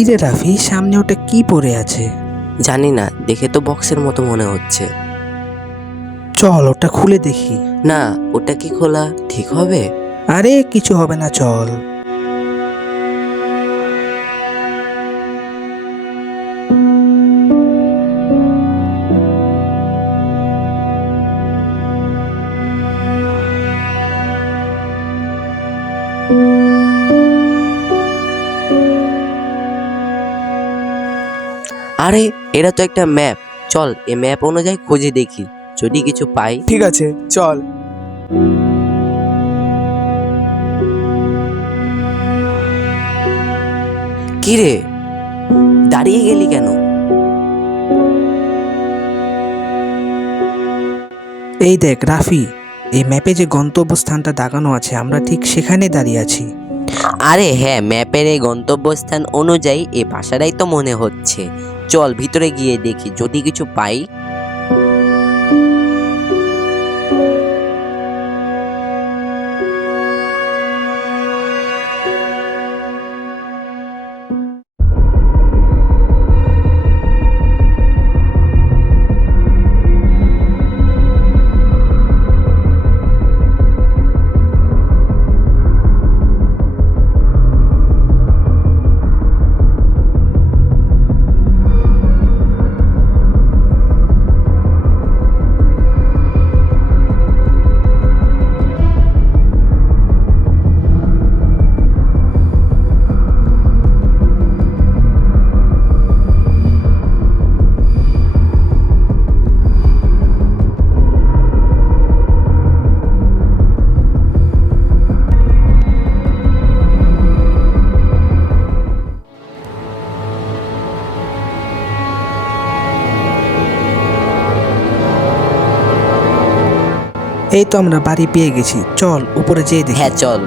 কি রে রাফি, সামনে ওটা কি পড়ে আছে? জানি না, দেখে তো বক্সের মতো মনে হচ্ছে। চল ওটা খুলে দেখি। না, ওটা কি খোলা ঠিক হবে? আরে কিছু হবে না, চল। আরে, এটা তো একটা ম্যাপ। চল এই ম্যাপ অনুযায়ী খুঁজে দেখি, যদি কিছু পাই। ঠিক আছে, চল। কি রে, দাঁড়িয়ে গেলি কেন? এই দেখ রাফি, এই ম্যাপে যে গন্তব্যস্থানটা দাগানো আছে আমরা ঠিক সেখানে দাঁড়িয়ে আছি। আরে হ্যাঁ, ম্যাপের এই গন্তব্যস্থান অনুযায়ী এই বাসাটাই তো মনে হচ্ছে। চল ভিতরে গিয়ে দেখি, যদি কিছু পাই। এই তো আমরা বাড়ি পেয়ে গেছি, চল উপরে যেয়ে দেখি। হ্যাঁ চল।